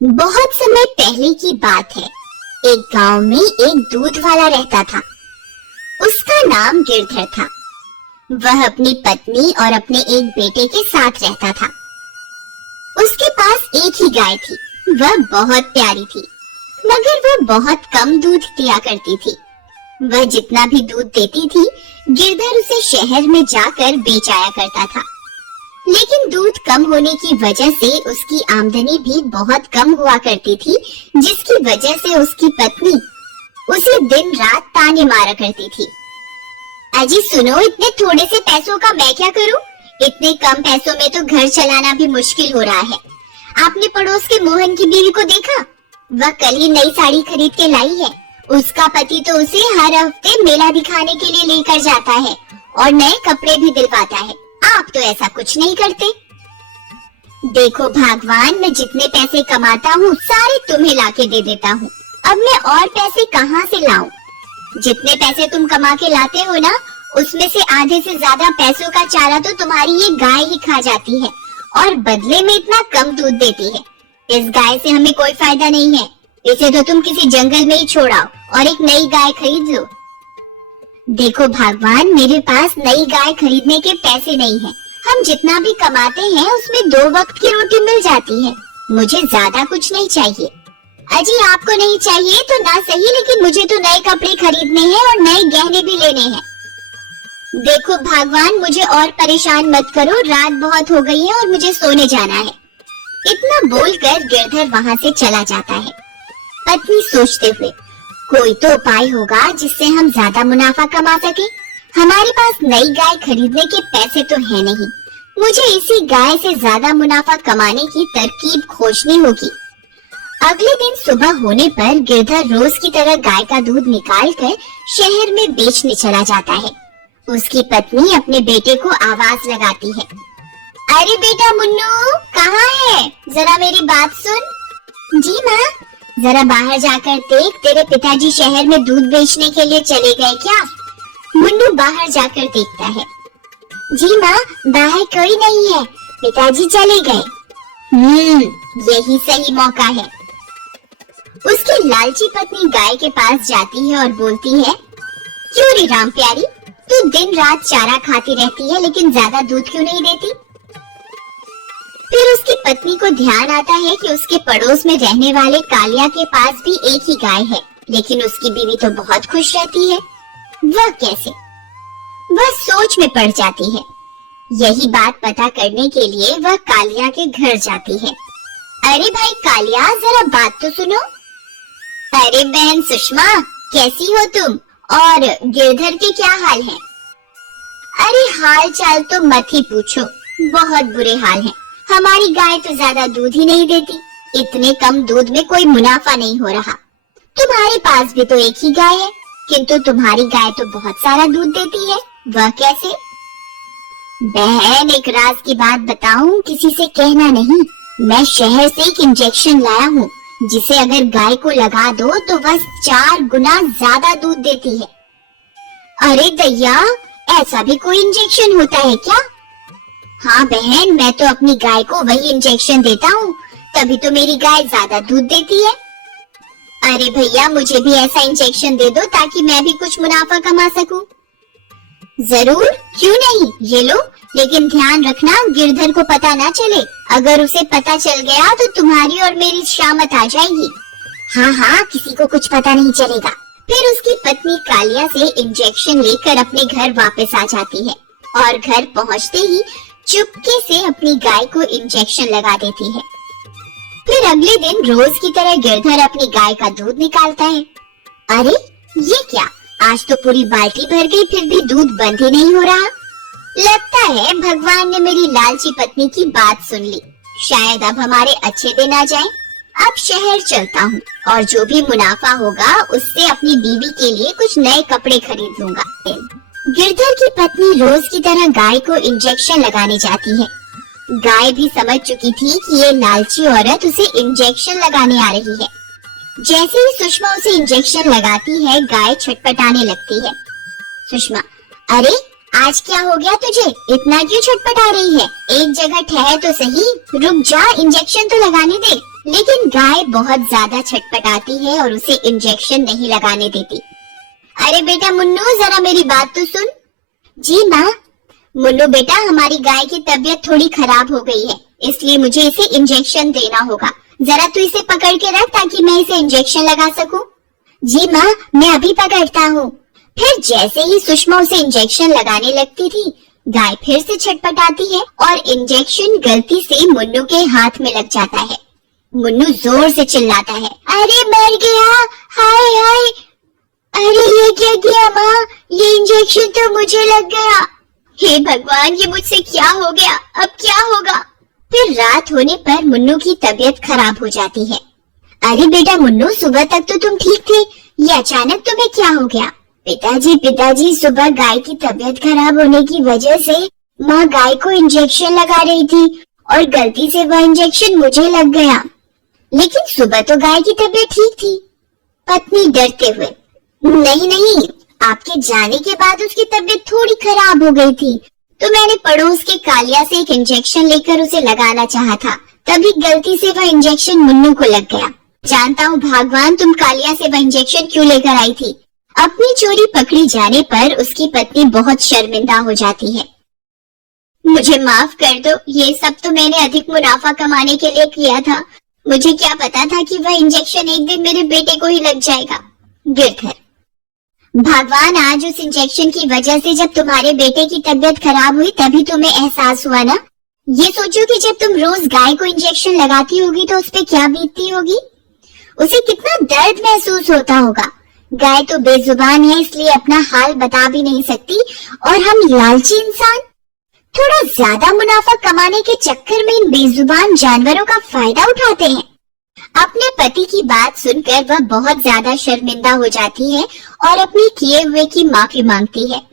बहुत समय पहले की बात है। एक गांव में एक दूध वाला रहता था। उसका नाम गिरधर था। वह अपनी पत्नी और अपने एक बेटे के साथ रहता था। उसके पास एक ही गाय थी। वह बहुत प्यारी थी, मगर वह बहुत कम दूध दिया करती थी। वह जितना भी दूध देती थी, गिरधर उसे शहर में जाकर बेच आया करता था। लेकिन दूध कम होने की वजह से उसकी आमदनी भी बहुत कम हुआ करती थी, जिसकी वजह से उसकी पत्नी उसे दिन रात ताने मारा करती थी। अजी सुनो, इतने थोड़े से पैसों का मैं क्या करूं? इतने कम पैसों में तो घर चलाना भी मुश्किल हो रहा है। आपने पड़ोस के मोहन की बीवी को देखा? वह कल ही नई साड़ी खरीद के लाई है। उसका पति तो उसे हर हफ्ते मेला दिखाने के लिए लेकर जाता है और नए कपड़े भी दिलवाता है। आप तो ऐसा कुछ नहीं करते। देखो भगवान, मैं जितने पैसे कमाता हूँ सारे तुम्हें लाके दे देता हूँ। अब मैं और पैसे कहाँ से लाऊं? जितने पैसे तुम कमा के लाते हो ना, उसमें से आधे से ज्यादा पैसों का चारा तो तुम्हारी ये गाय ही खा जाती है और बदले में इतना कम दूध देती है। इस गाय से हमें कोई फायदा नहीं है। इसे तो तुम किसी जंगल में ही छोड़ाओ और एक नई गाय खरीद लो। देखो भगवान, मेरे पास नई गाय खरीदने के पैसे नहीं है। हम जितना भी कमाते हैं उसमें 2 वक्त की रोटी मिल जाती है। मुझे ज्यादा कुछ नहीं चाहिए। अजी आपको नहीं चाहिए तो ना सही, लेकिन मुझे तो नए कपड़े खरीदने हैं और नए गहने भी लेने हैं। देखो भगवान, मुझे और परेशान मत करो। रात बहुत हो गई है और मुझे सोने जाना है। इतना बोलकर गिरधर वहाँ से चला जाता है। पत्नी सोचते हुए, कोई तो उपाय होगा जिससे हम ज्यादा मुनाफा कमा सके। हमारे पास नई गाय खरीदने के पैसे तो है नहीं। मुझे इसी गाय से ज्यादा मुनाफा कमाने की तरकीब खोजनी होगी। अगले दिन सुबह होने पर गिरधर रोज की तरह गाय का दूध निकालकर शहर में बेचने चला जाता है। उसकी पत्नी अपने बेटे को आवाज लगाती है, अरे बेटा मुन्नू, कहाँ है? जरा मेरी बात सुन। जी माँ। जरा बाहर जाकर देख, तेरे पिताजी शहर में दूध बेचने के लिए चले गए क्या? मुन्नू बाहर जाकर देखता है। जी माँ, बाहर कोई नहीं है, पिताजी चले गए। यही सही मौका है। उसकी लालची पत्नी गाय के पास जाती है और बोलती है, क्यों रे राम प्यारी, तू दिन रात चारा खाती रहती है लेकिन ज्यादा दूध क्यों नहीं देती? फिर उसकी पत्नी को ध्यान आता है कि उसके पड़ोस में रहने वाले कालिया के पास भी एक ही गाय है, लेकिन उसकी बीवी तो बहुत खुश रहती है। वह कैसे? वह सोच में पड़ जाती है। यही बात पता करने के लिए वह कालिया के घर जाती है। अरे भाई कालिया, जरा बात तो सुनो। अरे बहन सुषमा, कैसी हो तुम? और गिरधर के क्या हाल है? अरे हाल चाल तो मत ही पूछो, बहुत बुरे हाल हैं। हमारी गाय तो ज्यादा दूध ही नहीं देती। इतने कम दूध में कोई मुनाफा नहीं हो रहा। तुम्हारे पास भी तो एक ही गाय है, किंतु तुम्हारी गाय तो बहुत सारा दूध देती है। वह कैसे? बहन, एक राज की बात बताऊं, किसी से कहना नहीं। मैं शहर से एक इंजेक्शन लाया हूँ, जिसे अगर गाय को लगा दो तो वह 4 गुना ज्यादा दूध देती है। अरे दैया, ऐसा भी कोई इंजेक्शन होता है क्या? हाँ बहन, मैं तो अपनी गाय को वही इंजेक्शन देता हूँ, तभी तो मेरी गाय ज्यादा दूध देती है। अरे भैया, मुझे भी ऐसा इंजेक्शन दे दो ताकि मैं भी कुछ मुनाफा कमा सकूं। जरूर, क्यों नहीं, ये लो। लेकिन ध्यान रखना, गिरधर को पता ना चले। अगर उसे पता चल गया तो तुम्हारी और मेरी शामत आ जाएगी। हाँ हाँ, किसी को कुछ पता नहीं चलेगा। फिर उसकी पत्नी कालिया से इंजेक्शन लेकर अपने घर वापस आ जाती है और घर पहुँचते ही चुपके से अपनी गाय को इंजेक्शन लगा देती है। फिर अगले दिन रोज की तरह गिरधर अपनी गाय का दूध निकालता है। अरे ये क्या, आज तो पूरी बाल्टी भर गई, फिर भी दूध बंद ही नहीं हो रहा। लगता है भगवान ने मेरी लालची पत्नी की बात सुन ली। शायद अब हमारे अच्छे दिन आ जाएं। अब शहर चलता हूँ और जो भी मुनाफा होगा उससे अपनी बीवी के लिए कुछ नए कपड़े खरीद लूंगा। गिरधर की पत्नी रोज की तरह गाय को इंजेक्शन लगाने जाती है। गाय भी समझ चुकी थी कि ये लालची औरत उसे इंजेक्शन लगाने आ रही है। जैसे ही सुषमा उसे इंजेक्शन लगाती है, गाय छटपटाने लगती है। सुषमा, अरे आज क्या हो गया तुझे? इतना क्यों छटपटा रही है? एक जगह ठहर तो सही, रुक जा, इंजेक्शन तो लगाने दे। लेकिन गाय बहुत ज्यादा छटपटाती है और उसे इंजेक्शन नहीं लगाने देती। अरे बेटा मुन्नू, जरा मेरी बात तो सुन। जी माँ। मुन्नू बेटा, हमारी गाय की तबीयत थोड़ी खराब हो गई है, इसलिए मुझे इसे इंजेक्शन देना होगा। जरा तू इसे पकड़ के रख ताकि मैं इसे इंजेक्शन लगा सकूं। जी माँ, मैं अभी पकड़ता हूँ। फिर जैसे ही सुषमा उसे इंजेक्शन लगाने लगती थी, गाय फिर से छटपटाती है और इंजेक्शन गलती से मुन्नू के हाथ में लग जाता है। मुन्नू जोर से चिल्लाता है, अरे मर गया, हाय हाय, अरे ये क्या किया माँ, ये इंजेक्शन तो मुझे लग गया। हे भगवान, ये मुझसे क्या हो गया, अब क्या होगा। फिर रात होने पर मुन्नू की तबीयत खराब हो जाती है। अरे बेटा मुन्नू, सुबह तक तो तुम ठीक थे, ये अचानक तुम्हें क्या हो गया। पिताजी, सुबह गाय की तबीयत खराब होने की वजह से माँ गाय को इंजेक्शन लगा रही थी और गलती से वह इंजेक्शन मुझे लग गया। लेकिन सुबह तो गाय की तबीयत ठीक थी। पत्नी डरते हुए, नहीं, आपके जाने के बाद उसकी तबीयत थोड़ी खराब हो गई थी, तो मैंने पड़ोस के कालिया से एक इंजेक्शन लेकर उसे लगाना चाहा था, तभी गलती से वह इंजेक्शन मुन्नू को लग गया। जानता हूँ भगवान, तुम कालिया से वह इंजेक्शन क्यों लेकर आई थी। अपनी चोरी पकड़ी जाने पर उसकी पत्नी बहुत शर्मिंदा हो जाती है। मुझे माफ कर दो, ये सब तो मैंने अधिक मुनाफा कमाने के लिए किया था। मुझे क्या पता था कि वह इंजेक्शन एक दिन मेरे बेटे को ही लग जाएगा। गिरधर, भगवान, आज उस इंजेक्शन की वजह से जब तुम्हारे बेटे की तबीयत खराब हुई तभी तुम्हें एहसास हुआ ना। ये सोचो कि जब तुम रोज गाय को इंजेक्शन लगाती होगी तो उस पे क्या बीतती होगी, उसे कितना दर्द महसूस होता होगा। गाय तो बेजुबान है, इसलिए अपना हाल बता भी नहीं सकती, और हम लालची इंसान थोड़ा ज्यादा मुनाफा कमाने के चक्कर में इन बेजुबान जानवरों का फायदा उठाते हैं। अपने पति की बात सुनकर वह बहुत ज्यादा शर्मिंदा हो जाती है और अपने किए हुए की माफी मांगती है।